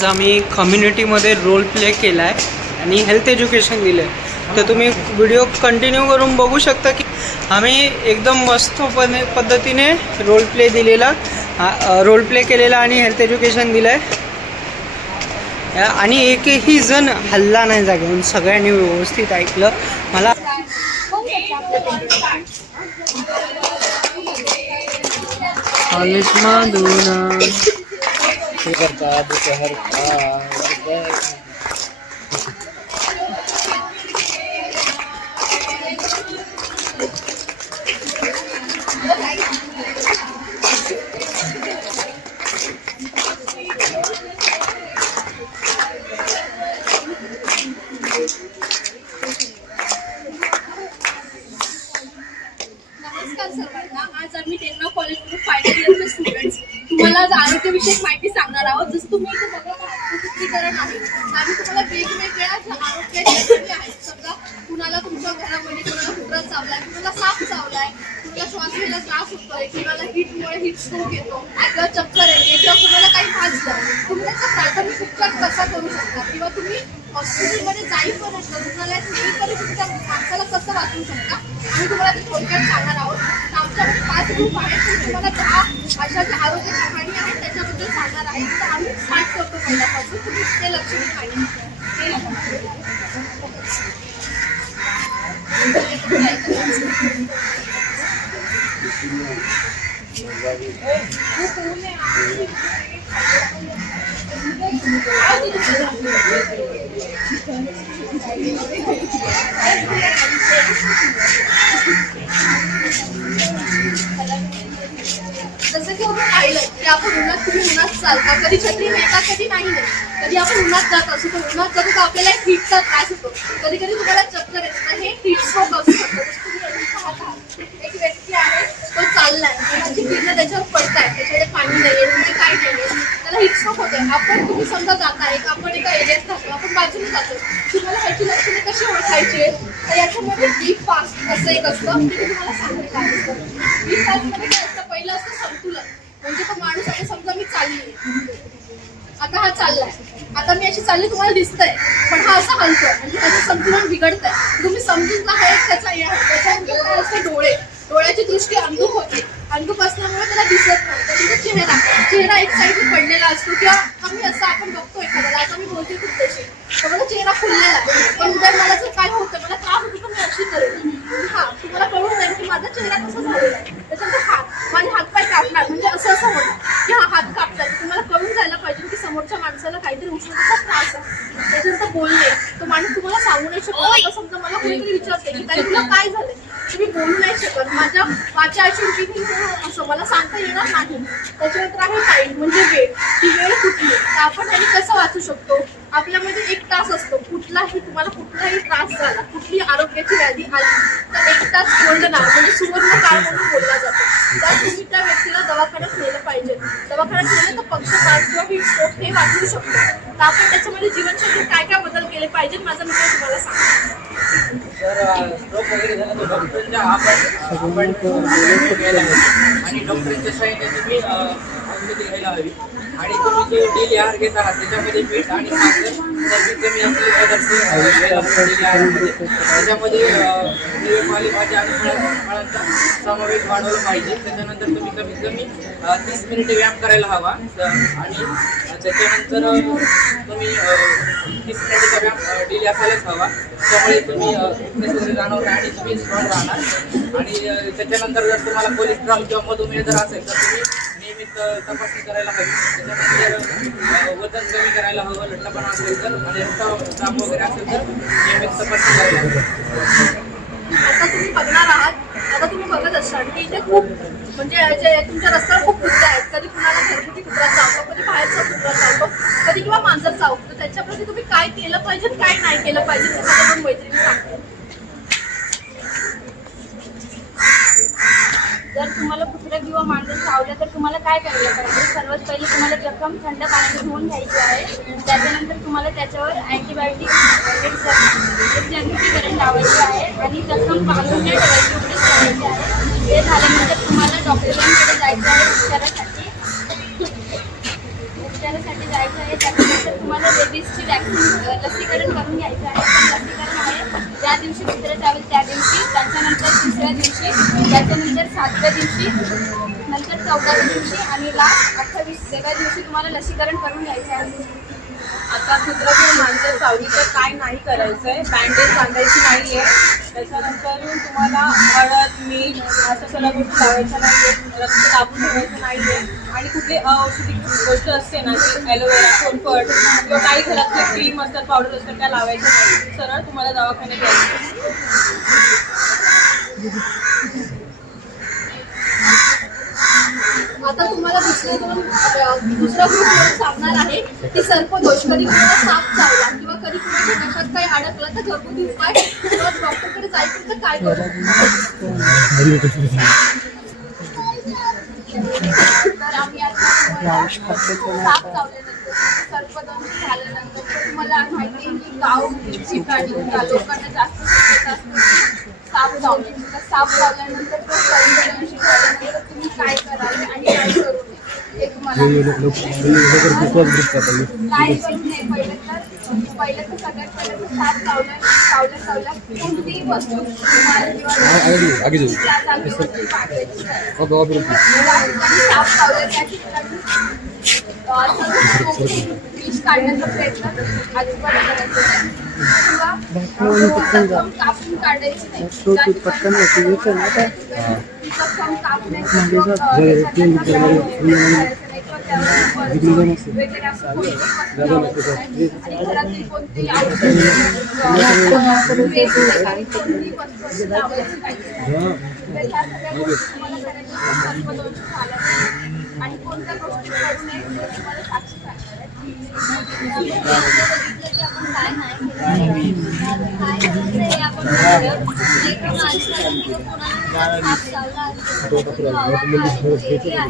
आज आम्ही कम्युनिटीमध्ये role play केला आहे आणि हेल्थ एज्युकेशन दिलं आहे. तर तुम्ही व्हिडिओ कंटिन्यू करून बघू शकता की आम्ही एकदम मस्त पद्धतीने रोल प्ले दिलेला, रोल प्ले केलेला आणि हेल्थ एज्युकेशन दिलं आहे. आणि एकही जण हल्ला नाही जागेहून, सगळ्यांनी व्यवस्थित ऐकलं. मला कॉलेजमधून सर्वांना. आज आम्ही टेक्नो कॉलेजमध्ये फायनल इयरचे स्टुडंट्स तुम्हाला आज आरोग्यविषयक माहिती सांगणार आहोत. जसं तुम्ही इथे बघत आहात चित्रीकरण आहे. आम्ही तुम्हाला वेगवेगळ्या आरोग्याच्या गोष्टी आहेत. समजा कुणाला तुमच्या घरामध्ये कुणाला कुत्रा चावलाय, कुणाला साप चावलाय, कुणाला श्वास घ्यायला त्रास होतोय, कुणाला हीटमुळे हीट स्ट्रोक येतो किंवा चक्कर येते किंवा कुणाला काही भाजलं, तुम्ही त्याचा प्राथमिक उपचार कसा करू शकता किंवा तुम्ही हॉस्पिटलमध्ये जाईपर्यंत रुग्णालयात येईपर्यंत तुमच्या माणसाला कसं वाचवू शकता आम्ही तुम्हाला ते थोडक्यात सांगणार आहोत. आमच्याकडे 5 ग्रुप आहेत. तुम्हाला 10 अशा ज्या आरोग्याची कहाणी आहेत त्याच्याबद्दल सांगणार आहे. तर आम्ही स्टार्ट करतो पहिल्यापासून. तुम्ही ते लक्ष देऊन पाहिजे. जसं की आपण पाहिलं की आपण उन्हात चालता, कधी छत्री नेता कधी नाही नेत, कधी आपण उन्हात जात असतो. तर उन्हात जातो तर आपल्याला एक हीटचा त्रास होतो, कधी कधी तुम्हाला चक्कर येतं. तर हे हीट स्ट्रोक असू शकतो. एक व्यक्ती आहे तो चाललाय, त्याची किरण त्याच्यावर पडताय, त्याच्याकडे पाणी नाहीये, म्हणजे काय नाहीये, त्याला हीट स्ट्रोक होते. तुम्ही समजा जाताय, आपण एका एरियात जातो, आपण बाजूने जातो, तुम्हाला ह्याची लक्षणे कशी ओळखायची? तर याच्यामध्ये डीप फास्ट असं एक असतं, ते तुम्हाला सांगते काय असतं. डीप फास्टमध्ये काय असतं? पहिलं असतं संतुलन. म्हणजे तो माणूस आता समजा मी चालली, आता हा चाललाय, आता मी अशी चालली तुम्हाला दिसतंय, पण हा असा हलतोय, म्हणजे त्याचं संतुलन बिघडतंय. तुम्ही समजून का आहे त्याचा हे आहे. त्याच्यामध्ये काय असतं? डोळ्याची दृष्टी अंधुक होते. अंधुक असल्यामुळे त्याला दिसत नाही. त्याचा चेहरा एक साईडने पडलेला असतो किंवा आम्ही असं आपण बघतो एखाद्याला, आता मी बोलते खूप तशी, तर मला चेहरा फुललेला आहे, पण उद्या मला जर काय होतं, मला त्रास होतो, तर मी अशी करेल. हा तुम्हाला कळून जाईल की माझा चेहरा कसा झालेला आहे. त्याच्यानंतर माझे हातपाय कापणार, म्हणजे असं होतं की हा हात कापलाय. तुम्हाला कळून जायला पाहिजे की समोरच्या माणसाला काहीतरी उष्णतेचा त्रास आहे. त्याच्यानंतर बोलणे, तो माणूस तुम्हाला सांगू नाही शकत. आता समजा मला कोणीतरी विचारते की ताई तुला काय झालंय, तुम्ही बोलू नाही शकत. माझ्या आयुष्याची असं मला सांगता येणार नाही. त्याच्यानंतर आहे टाईम, म्हणजे वेळ. ती वेळ कुठली, तर आपण त्याने कसं वाचू शकतो? आपल्यामध्ये 1 तास असतो. तुम्हाला कुठलाही त्रास झाला, कुठली आरोग्याची व्याधी आली, तर 1 तास गोल्डन आवर म्हणजे सुवर्ण काळ म्हणून बोलला जातो. तर तुम्ही त्या व्यक्तीला दवाखान्यात नेलं पाहिजे. दवाखान्यात नेलं तर पक्षपात किंवा हीट स्ट्रोक हे वाचू शकतो. तर आपण त्याच्यामध्ये जीवनशैलीत काय काय बदल केले पाहिजे माझा मित्र तुम्हाला सांगतो. तर स्ट्रोक वगैरे झाला तर डॉक्टरच्या आपण आणि डॉक्टरच्या सहाय्याने तुम्ही औषधी घ्यायला हवी. आणि तुम्ही जो डेली आहार घेत आहात त्याच्यामध्ये मीठ आणि साखर चरबी कमी असलेले पदार्थ डेली आहारामध्ये. त्याच्यामध्ये हिरवे पालेभाज्या आणि फळांचा समावेश वाढवला पाहिजे. त्याच्यानंतर तुम्ही कमीत कमी 30 मिनिटे व्यायाम करायला हवा. आणि त्याच्यानंतर तुम्ही 30 मिनिटाचा व्यायाम डेली असायलाच हवा. त्यामुळे तुम्ही फिटनेस वगैरे जाणवणार आणि तुम्ही स्ट्रॉंग राहणार. आणि त्याच्यानंतर जर तुम्हाला कोलेस्ट्रॉल किंवा मधुमेह जर असेल तर तुम्ही नियमित तपासणी करायला हवी. त्याच्यानंतर वजन कमी करायला हवं. लठ्ठपणा असेल तर आणि रक्तदाब वगैरे असेल तर नियमित तपासणी करायला हवी. आता तुम्ही बघत असाल की इथे खूप म्हणजे तुमच्या रस्त्यावर खूप कुत्रे आहेत. कधी कुणाला घरगुती कुत्रा चावतो, कधी बाहेरचा कुत्रा चावतो, कधी किंवा मांजर चावतो. त्याच्याप्रती तुम्ही काय केलं पाहिजे, काय नाही केलं पाहिजे ते माझ्या 2 मैत्रिणी सांगतो. जर तुम्हाला कुत्रा किंवा मांजर चावलं तर तुम्हाला काय करायला पाहिजे? सर्वात पहिले तुम्हाला जखम थंड पाण्याने धुवून घ्यायची आहे. त्याच्यानंतर तुम्हाला त्याच्यावर अँटीबायोटिक जंतुकीकरण लावायचे आहे आणि जखम बांधून नाही ठेवायची, उघडीच ठेवायची आहे. ते झाल्यानंतर तुम्हाला डॉक्टरांकडे जायचं आहे उपचारासाठी जायचं आहे. त्याच्यानंतर रेबीजची लसीकरण करून घ्यायचं आहे. पण लसीकरण आहे ज्या दिवशी कुत्रे चावेल त्या दिवशी, त्याच्यानंतर 3ऱ्या दिवशी, त्याच्यानंतर 7व्या दिवशी, नंतर 14व्या दिवशी आणि लास्ट 28व्या दिवशी तुम्हाला लसीकरण करून घ्यायचं आहे. आता कुत्रा जर माणसं चावली तर काय नाही करायचंय, बँडेज बांधायची नाहीये. त्याच्यानंतर तुम्हाला हळद, मीठ असं सगळ्या गोष्टी लावायच्या नाहीये, रक्त दाबून ठेवायचं नाहीये आणि कुठली औषधी गोष्ट असते ना की ॲलोवेरा, कोलफट किंवा काही घरातले क्रीम असतात, पावडर असतात त्या लावायच्या नाही. सरळ तुम्हाला दवाखान्यात यायचं. आता तुम्हाला दुसरा ग्रुप सांगणार आहे की सर्पदोष. कधी कुणाला साप चावला किंवा कधी कुणाच्या नशात काही अडकलं तर घरगुती उपाय किंवा डॉक्टरकडे जायचं तर काय करू? तर आम्ही आता साप चावल्यानंतर सर्पदंश झाल्यानंतर तर तुम्हाला माहिती आहे की गाव ठिकाणी लोकांना जास्त शक्यता असते साप चावले. तर साप चावल्यानंतर तो सर्पदंश झाल्यानंतर तुम्ही काय कराल आणि काय करू नये हे तुम्हाला काय करू नये. पहिलं तर सगळ्यात पहिलं तर साप चावल्या कोणतीही वस्तू तुम्हाला किंवा त्या जागेवरती पाठवायची आहे. साप चावल्या त्या ठिकाणी विष काढण्याचा प्रयत्न अजिबात करायचा नाही किंवा कापून काढायची नाही. घरातील कोणतीही कोणतीही वस्तू लावायची नाही. ह्या सगळ्या गोष्टी तुम्हाला करायच्या सर्पदोष झाला आणि कोणत्या गोष्टी करू नये हे तुम्हाला साक्षी सांगणार आहे. आपण काय नाही काय करायचं हे आपण एका माणसाला किंवा कोणाला साप चावला असेल हवा खायची आहे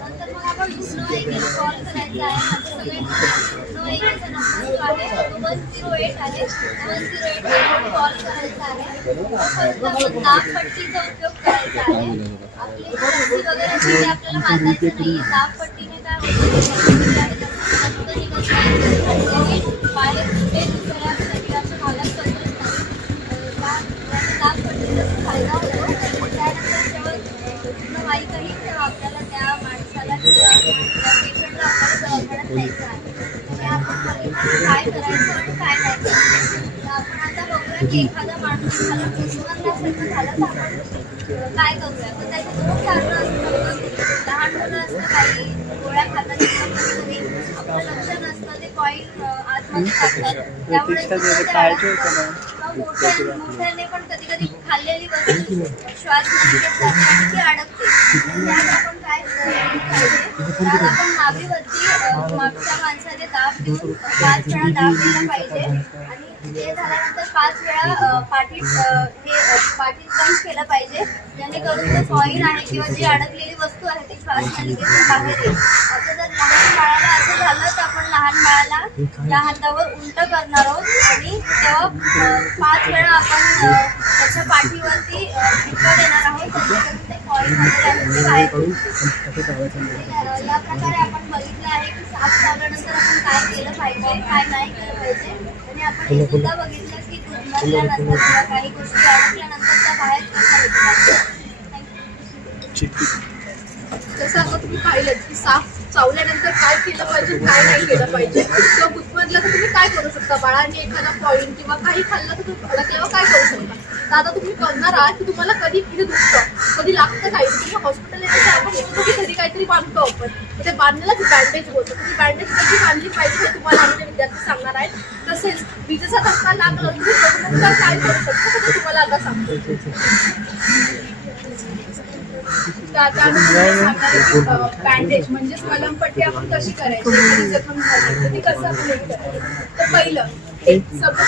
नंतर मग आपण दुसरं एक कॉल करायचा आहे. आहे 108 आहे 108 कॉल करायचा आहे. फक्त दाबपट्टीचा उपयोग करायचा आहे. आपली लसी वगैरे असते ते आपल्याला बांधायचं नाही. दाबपट्टीने काय होतं बाहेर कुठे दुसऱ्या शरीराच्या भागात पसरत नाही. दाबपट्टीचा फायदा होतो. त्यानंतर जेव्हा वाईकही आपल्याला त्या माणसाला किंवा पेशंटला आपल्याला दवाखान्यात न्यायचं आहे. काय करायचं आणि काय नाही करायचं. आपण आता बघूया की एखादा माणूस झाला दुश्मनासारखं झालं तर आपण काय करूया. तर त्याची 2 कारणं असतात. लहान मुलं असतं काही गोळ्या खातात कधी आपलं लक्ष नसतं ते कॉईल आतमध्ये टाकतात त्यामुळे मोठ्याने पण कधी कधी खाल्लेली वस्तू श्वास ती अडकते. त्यात आपण काय त्यात आपण मागेवरती मागच्या माणसाने दाब देऊन 5 वेळा दाब दिला पाहिजे आणि ते झाल्यानंतर 5 वेळा पाठीत बंद केलं पाहिजे जेणेकरून जो कॉईल आहे किंवा जी अडकलेली वस्तू आहे ती श्वास नलिकेतून बाहेर येईल. आता जर लहान बाळाला असं झालं तर आपण लहान बाळाला त्या हातावर उलट करणार आहोत आणि तेव्हा 5 वेळा आपण त्याच्या पाठीवरती टिपा देणार आहोत जेणेकरून ते कॉईल मध्ये आहे ते बाहेर येईल. या प्रकारे आपण बघितलं आहे की साप चावल्यानंतर आपण काय केलं पाहिजे काय नाही केलं पाहिजे आणि आपण हे सुद्धा बघितलं की गुदमरल्यानंतर किंवा काही गोष्टी अडकल्यानंतर त्या बाहेर कशा येतात. जसं आता तुम्ही पाहिलं की साप चावल्यानंतर काय केलं पाहिजे काय नाही केलं पाहिजे किंवा गुदमरलं तर तुम्ही काय करू शकता. बाळाने एखादा पॉईंट किंवा काही खाल्लं तर तुम्ही अडकल्यावर काय करू शकता. तर आता तुम्ही करणार आहात की तुम्हाला कधी किती दुखतं कधी लागतं काही तुम्ही हॉस्पिटल येते आपण येतो की घरी काहीतरी बांधतो आपण ते बांधण्यालाच बँडेज बोलतो. तुम्ही बँडेज कशी बांधली पाहिजे हे तुम्हाला आमचे विद्यार्थी सांगणार आहेत. तसेच विजेचा धक्का लागला तुम्ही प्रथमोपचार काय करू शकतो ते तुम्हाला आता सांगतो. बँडेज म्हणजेच मलमपट्टी आपण कशी करायची एखादी जखम झाली तर ती कसं आपण हे करायचं. तर पहिलं एक सगळं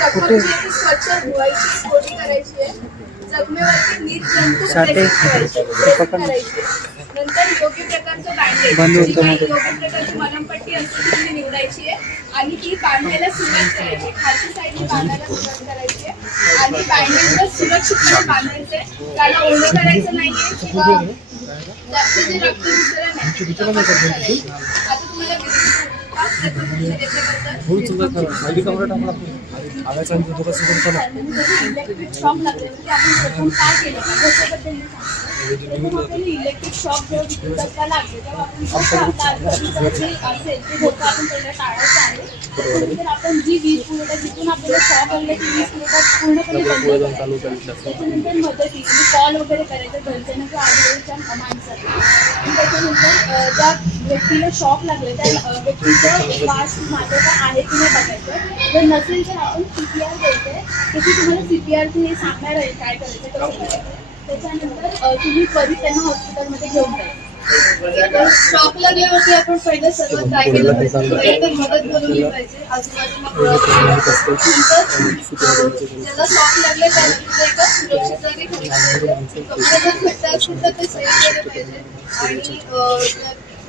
जखम जी आहे स्वच्छ धुवायची कोणी करायची आहे. जखमेवरती निर्जंतुक करायची. नंतर योग्य प्रकारचं बँडेज योग्य प्रकारची मलमपट्टी असते ती तुम्ही निवडायची आहे आणि ती बांधायला सुरुवात करायची. खालची साईडने बांधायला सुरुवात करायची आणि बँडेजला सुरक्षितपणे बांधायचे. त्याला ओढं करायचं नाहीये किंवा जास्त जे रक्त विसरण आहे. आता तुम्हाला इलेक्ट्रिक शॉक लागले म्हणजे आपण प्रथम काय केलं कशा पद्धतीने प्रथम आपल्याला इलेक्ट्रिक शॉक जेव्हा विद्युत धक्का लागले तेव्हा आपण असेल ते धोका आपण पहिला टाळायचा आहे. त्यानंतर आपण जी वीज पुरवठा जिथून आपल्याला शॉक आले ती वीज पुरवठा पूर्णपणे बंद करायचा. त्याच्यानंतर मदती म्हणजे कॉल वगैरे करायचं घरच्यांना किंवा आजूबाजूच्या माणसाला. आणि त्याच्यानंतर ज्या व्यक्तीला शॉक लागले त्या व्यक्तीचं श्वास माझं का आहे की नाही बघायचं. जर नसेल तर आपण CPR द्यायचंय. तशी तुम्हाला CPRचं हे सांगणार आहे काय करायचं कसं करायचं. त्याच्यानंतर तुम्ही परत त्यांना हॉस्पिटलमध्ये घेऊन जायचं. शॉक लागल्यावरती आपण पहिलं सर्वात काय केलं पाहिजे तर मदत बोलवली पाहिजे आजूबाजूला ज्याला शॉक लागले त्याला एका सुरक्षित जागी ठेवलं पाहिजे. जर घट्ट असेल तर ते सही केलं पाहिजे. आणि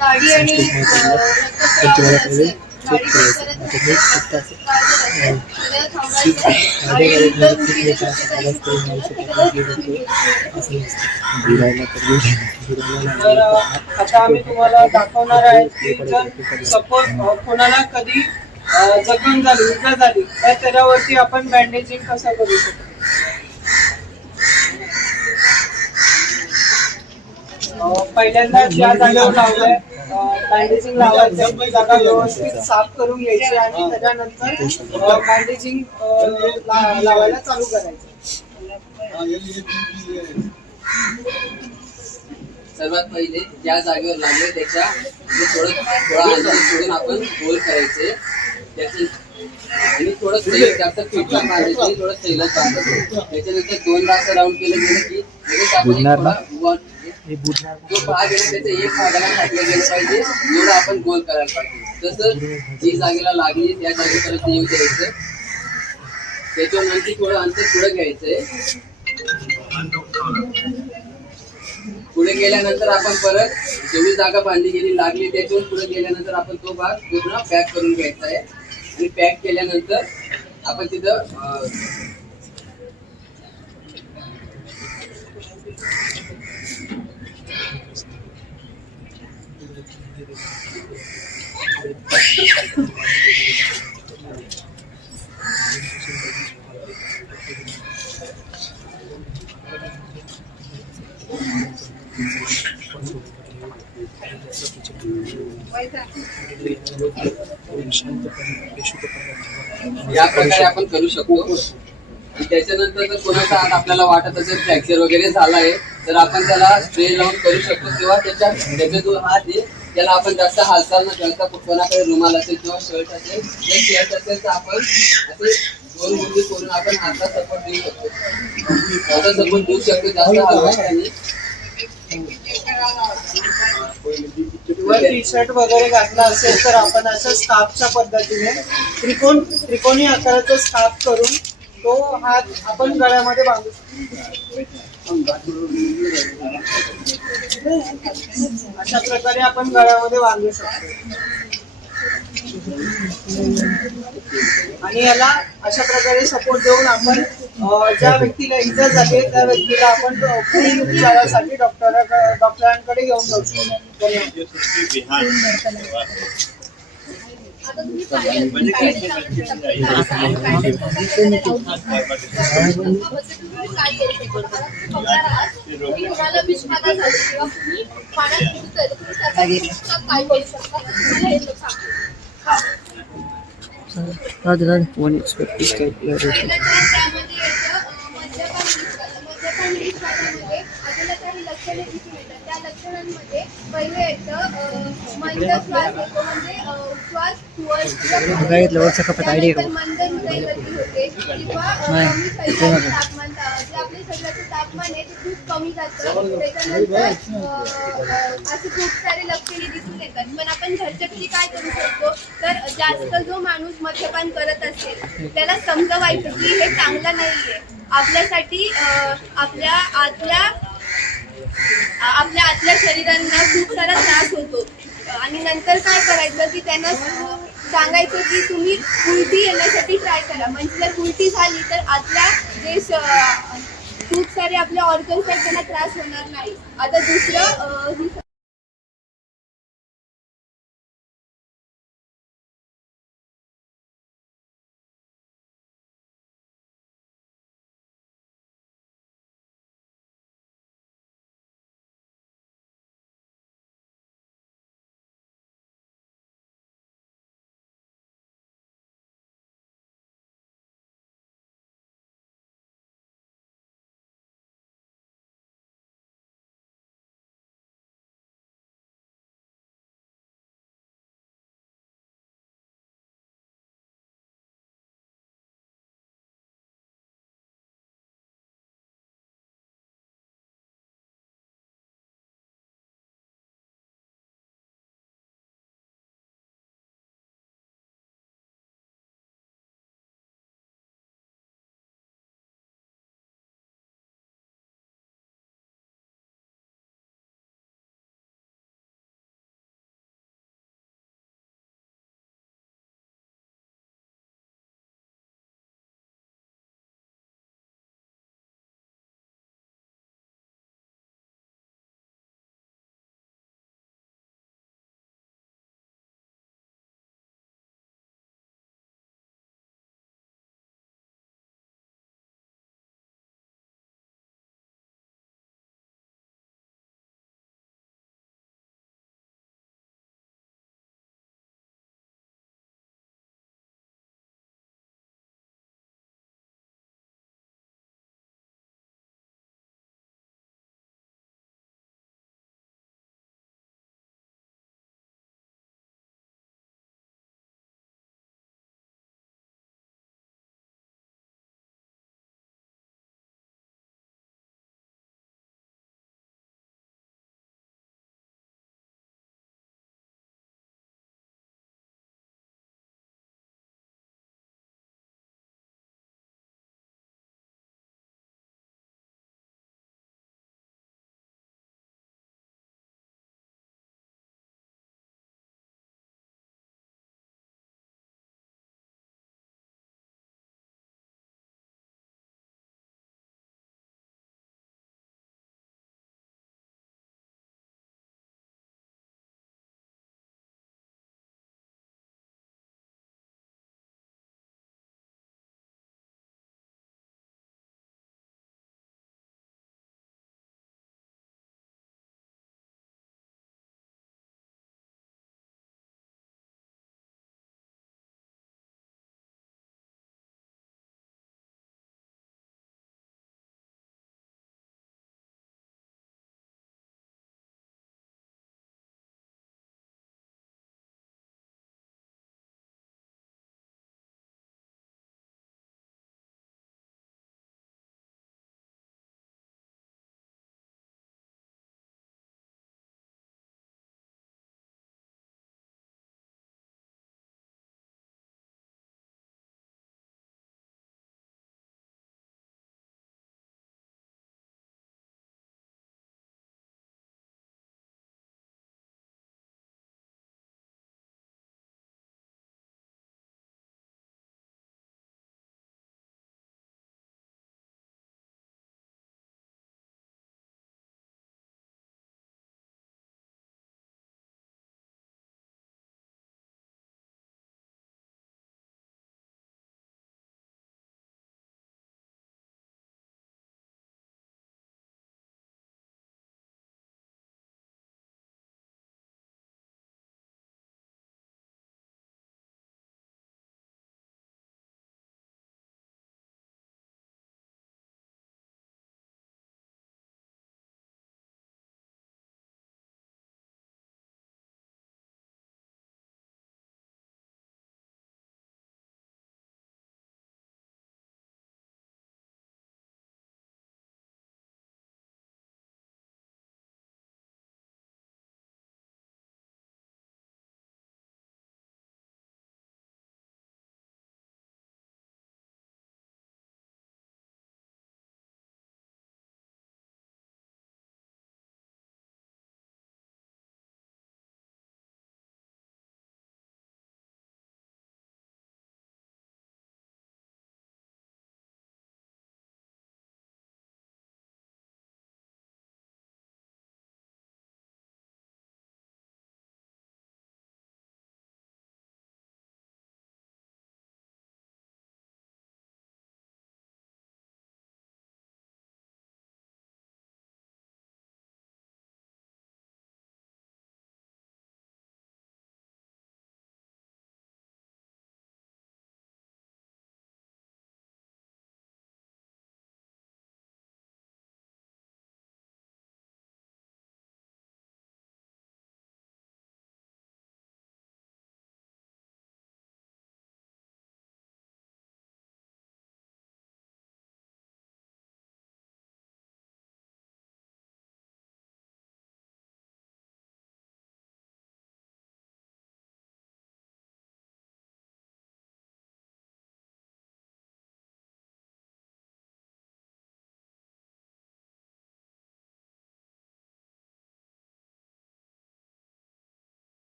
गाडी आणि रक्तस्राव असेल गाडी करत थांबायचं आणि इतर गोष्टी तर आता आम्ही तुम्हाला दाखवणार आहे की जर सपोज कोणाला कधी जखम झाली इजा झाली तर त्याच्यावरती आपण बँडेजिंग कसं करू शकतो. पहिल्यांदा ज्या जागेवर लावलंय बँडेजिंग लावायचं ती जागा व्यवस्थित साफ करून घ्यायची आणि त्याच्यानंतर बँडेजिंग लावायला चालू करायचं. सर्वात पहिले ज्या जागेवर लागले त्याच्या थोडा अंतर सोडून आपण गोल करायचे. आणि थोडं तेल जास्त फिटला मारायचं आणि थोडं तेलात टाकायचं. त्याच्यानंतर 2दा असं राऊंड केलं गेलं की लगेच आपण जो भाग आहे त्याच्या एक भागाला टाकलं गेलं पाहिजे एवढं आपण गोल करायला पाहिजे. तसं जी जागेला लागली त्या जागेपर्यंत येऊ द्यायचं. त्याच्यानंतर थोडं अंतर पुढे घ्यायचंय. पुढे गेल्यानंतर आपण परत जेवढी जागा बांधली गेली लागली त्यातून पुढे गेल्यानंतर आपण तो भाग पूर्ण पॅक करून घ्यायचा आहे. आणि पॅक केल्यानंतर आपण तिथं या प्रकारे आपण करू शकतो. त्याच्यानंतर जर कोणाचा हात आपल्याला वाटत असेल फ्रॅक्चर वगैरे झाला आहे तर आपण त्याला स्प्रे लावून करू शकतो. किंवा त्याचा जो हात आहे त्याला आपण जास्त हालचाल न करता कोणाकडे रुमाल असेल किंवा शर्ट असेल शर्ट असेल तर आपण असे 2 गुंडी करून आपण हातला सपोर्ट देऊ शकतो. हातात सपोर्ट देऊ शकतो जास्त हलवायचं. किंवा टी शर्ट वगैरे घातला असेल तर आपण असं स्कार्फच्या पद्धतीने त्रिकोणी आकाराचा स्कार्फ करून तो हात आपण गळ्यामध्ये बांधू शकतो. अशा प्रकारे आपण गळ्यामध्ये बांधू शकतो. आणि याला अशा प्रकारे सपोर्ट देऊन आपण ज्या व्यक्तीला इजा झाली त्या व्यक्तीला आपण पुढील उपचारासाठी डॉक्टरांकडे घेऊन जाऊ शकतो. आता तुम्ही तुम्ही काय करू शकता बघणार आहात. तुम्हाला विषबाधा झाली किंवा तुम्ही पाण्यात बुडताय तर तुम्ही त्याचा काय करू शकता तुम्हाला हे सांगतो. One expects त्यामध्ये मद्यपान विषबाधामध्ये आपल्याला काही लक्षणे दिसून येतात. त्या लक्षणांमध्ये पहिले येतं मंद श्वास येतो म्हणजे श्वास मंद हृदयगती होते किंवा कमी शरीराचं तापमान जे आपल्या शरीराचं तापमान आहे ते खूप कमी जातं. त्याच्यानंतर असे खूप सारे लक्षणे दिसून येतात. पण आपण घरच्या घरी काय करू शकतो तर जास्त जो माणूस मद्यपान करत असेल त्याला समजवायचं की हे चांगलं नाहीये आपल्यासाठी. आपल्या आतल्या शरीरांना खूप सारा त्रास होतो. आणि नंतर काय करायचं की त्यांना सांगायचं की तुम्ही उलटी येण्यासाठी ट्राय करा. म्हणजे जर उलटी झाली तर आतल्या जे खूप सारे आपले ऑर्गन्स आहेत त्यांना त्रास होणार नाही. आता दुसरं